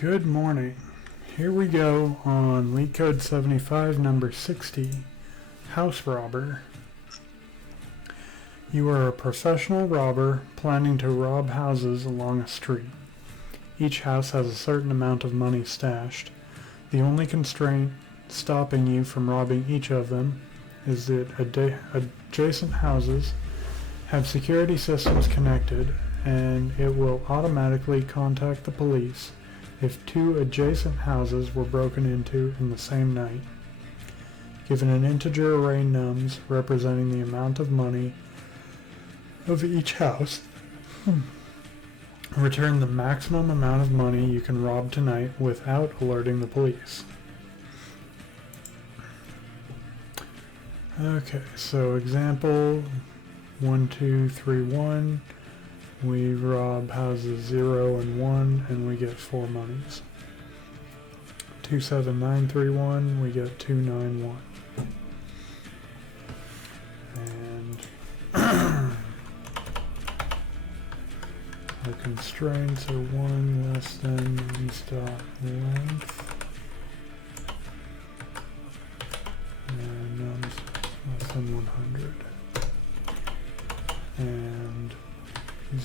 Good morning. Here we go on LeetCode 75, number 60, House Robber. You are a professional robber planning to rob houses along a street. Each house has a certain amount of money stashed. The only constraint stopping you from robbing each of them is that adjacent houses have security systems connected, and it will automatically contact the police if two adjacent houses were broken into in the same night. Given an integer array nums representing the amount of money of each house, return the maximum amount of money you can rob tonight without alerting the police. Okay, so example 1, 2, 3, 1. We rob houses 0 and 1 and we get 4 monies. 27931, we get 291. And the constraints are 1 less than nums.length and nums less than 100 and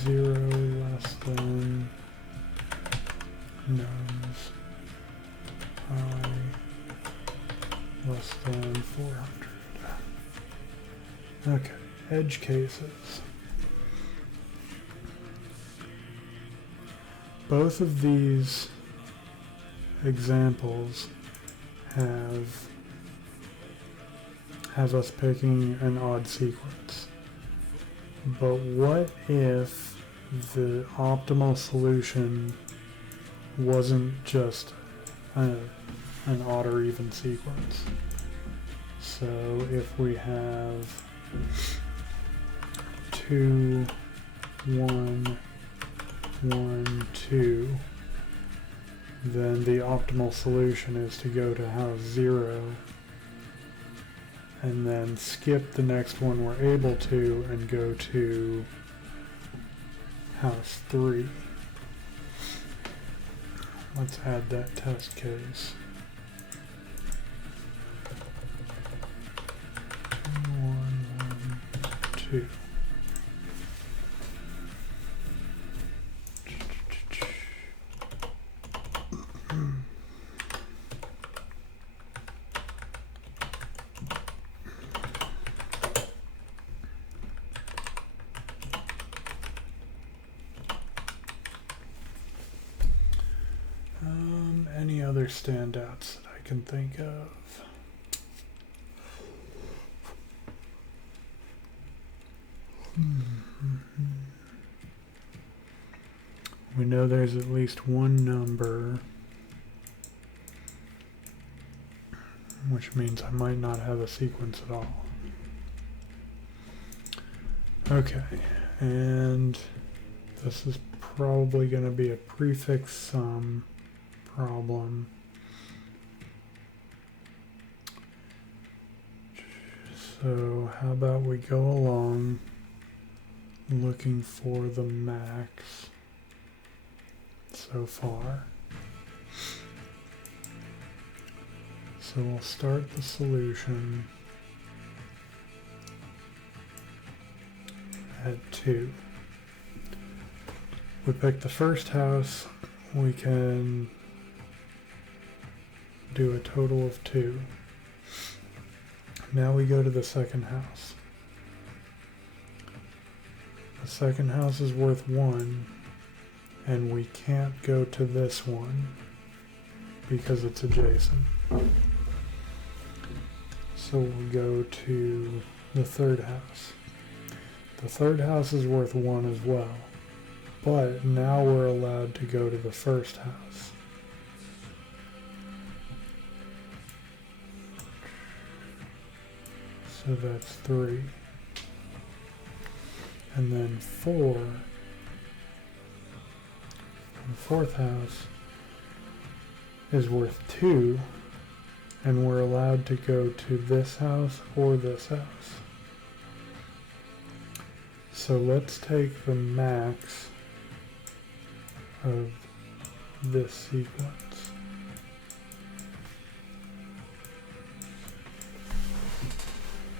0 less than nums I less than 400. Okay, edge cases. Both of these examples have us picking an odd sequence. But what if the optimal solution wasn't just an odd or even sequence? So if we have 2, 1, 1, 2, then the optimal solution is to go to house 0 and then skip the next one we're able to and go to house 3. Let's add that test case. 2, 1, 1, 2. Any other standouts that I can think of? We know there's at least one number, which means I might not have a sequence at all. Okay, and this is probably going to be a prefix sum problem. So how about we go along looking for the max so far. So we'll start the solution at 2. We pick the first house, we can do a total of 2. Now we go to the second house. The second house is worth 1, and we can't go to this one because it's adjacent. So we'll go to the third house. The third house is worth 1 as well, but now we're allowed to go to the first house. So that's 3. And then 4. The fourth house is worth 2, and we're allowed to go to this house or this house. So let's take the max of this sequence.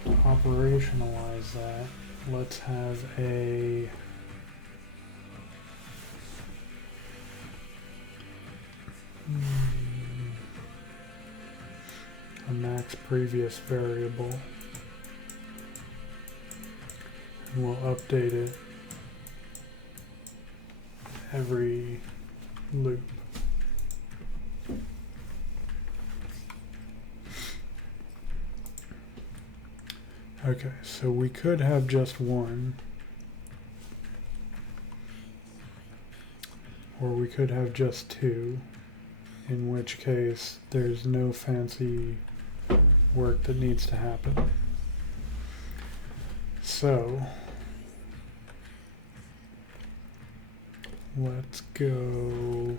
To operationalize that, let's have a max previous variable. And we'll update it every loop. Okay, so we could have just one, or we could have just two, in which case there's no fancy work that needs to happen. So let's go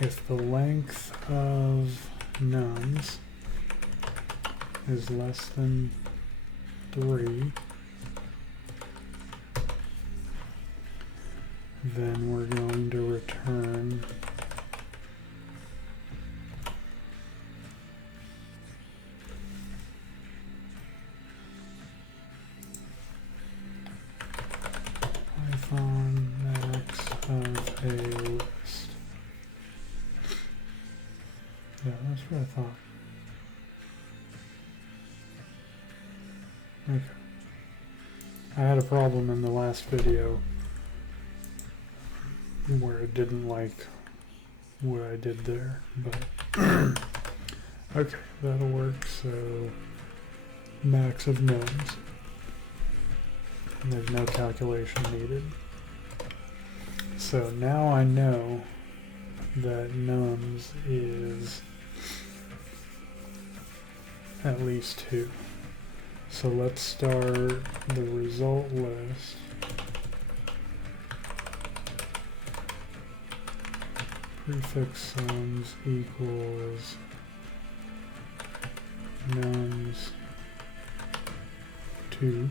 if the length of nums is less than 3, then we're going to return Python max of a list. Yeah, that's what I thought. Okay. I had a problem in the last video where it didn't like what I did there, but okay, that'll work. So max of nums. And there's no calculation needed. So now I know that nums is at least 2. So let's start the result list. Prefix sums equals nums 2.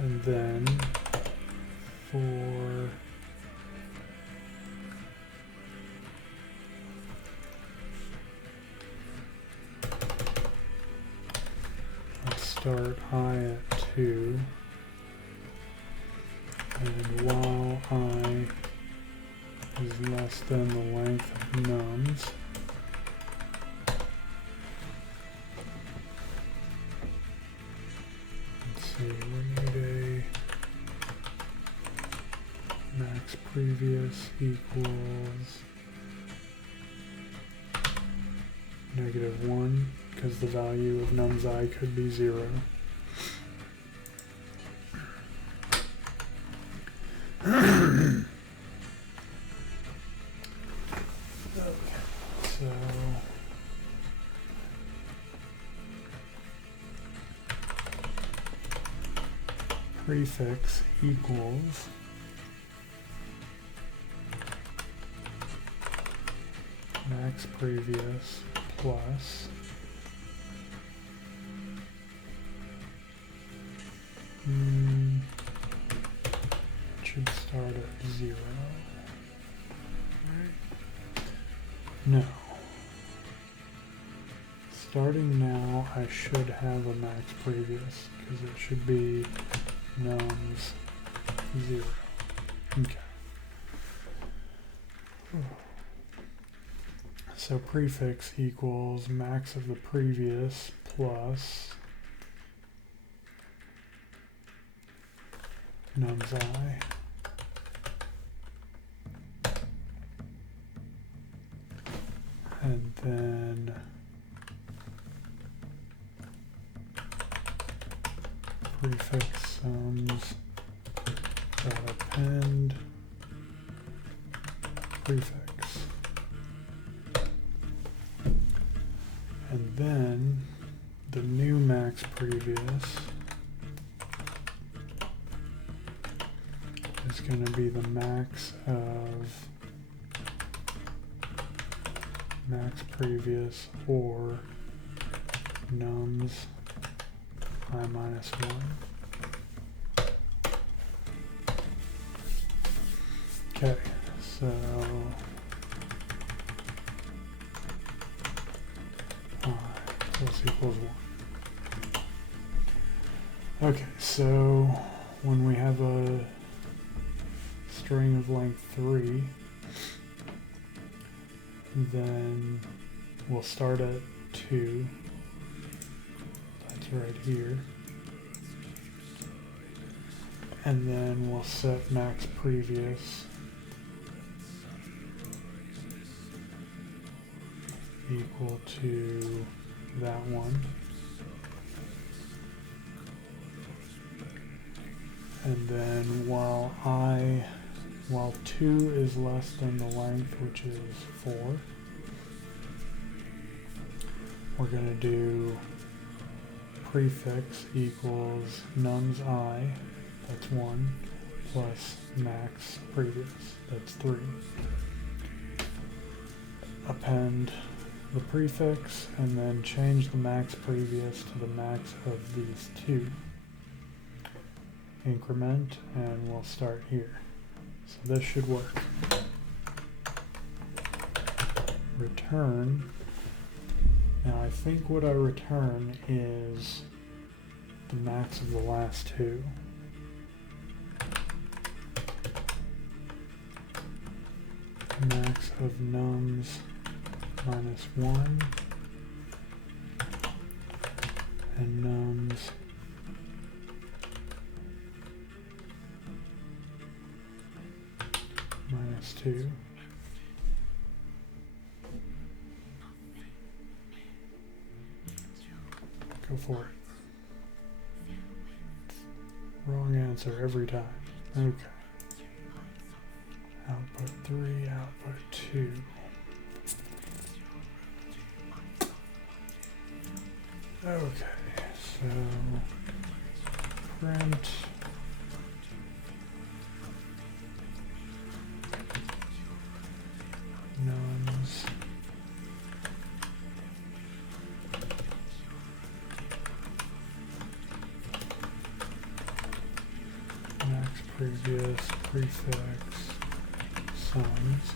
And then for let's start I at 2, and while I is less than the length of nums, let's see, we need a max previous equals -1, because the value of nums I could be 0. So prefix equals max previous plus it should start at 0. Right? No. Starting now, I should have a max previous because it should be nums 0. Okay. So prefix equals max of the previous plus nums I. And then prefix sums dot append prefix. And then the new max previous is going to be the max of max previous or nums I minus 1. Okay, so I plus equals 1. Okay, so when we have a string of length 3, then we'll start at 2. That's right here. And then we'll set max previous equal to that one. And then while 2 is less than the length, which is 4, we're going to do prefix equals nums I, that's 1, plus max previous, that's 3. Append the prefix and then change the max previous to the max of these 2. Increment, and we'll start here. So this should work. Return. Now I think what I return is the max of the last 2. Max of nums minus 1 and nums minus 2. Go for it. Wrong answer every time. Okay. Output 3, output 2. Okay, so print nums max previous prefix sums.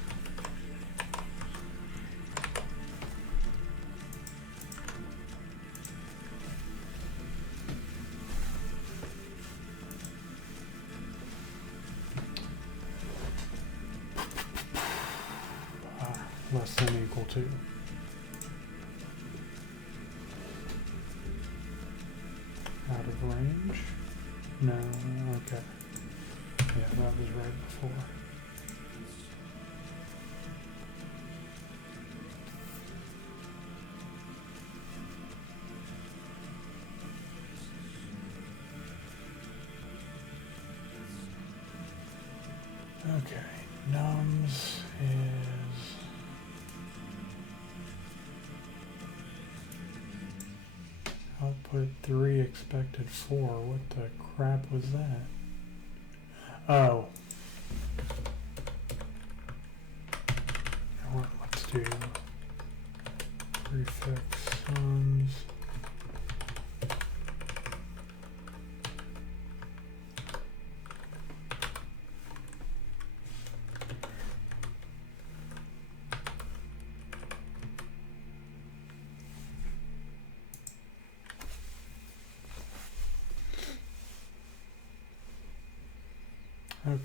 Less than equal to. Out of range? No, okay. Yeah, that was right before. Okay, nums is output 3 expected 4. What the crap was that? Oh. Let's do prefix sums. Okay.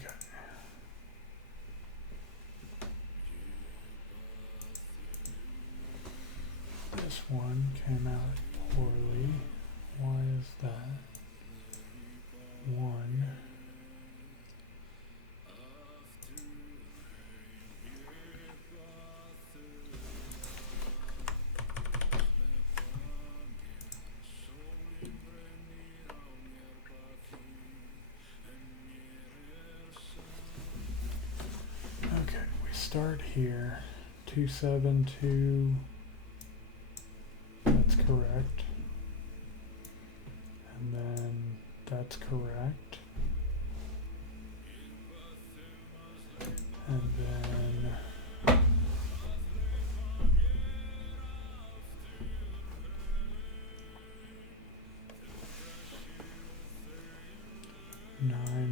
This one came out poorly. Why is that? 1. Okay, we start here. 272. That's correct. And then that's correct. And then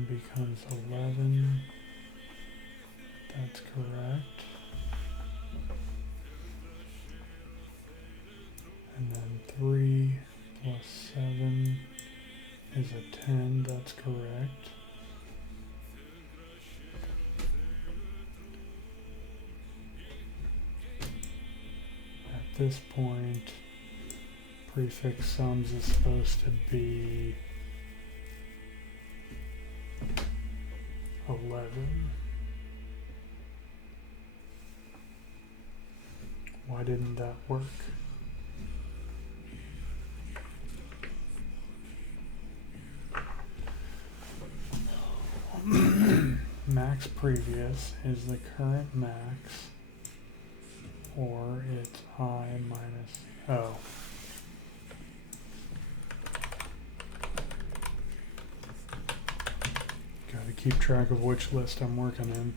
becomes 11. That's correct. And then 3 plus 7 is a 10. That's correct. At this point, prefix sums is supposed to be 11. Why didn't that work? Max previous is the current max, or it's I minus O. Gotta keep track of which list I'm working in.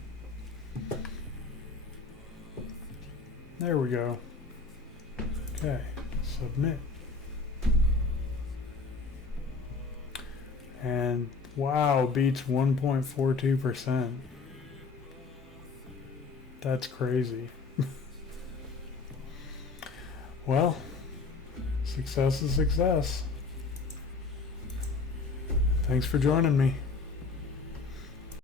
There we go. Okay, submit. And wow, beats 1.42%. That's crazy. Well, success is success. Thanks for joining me.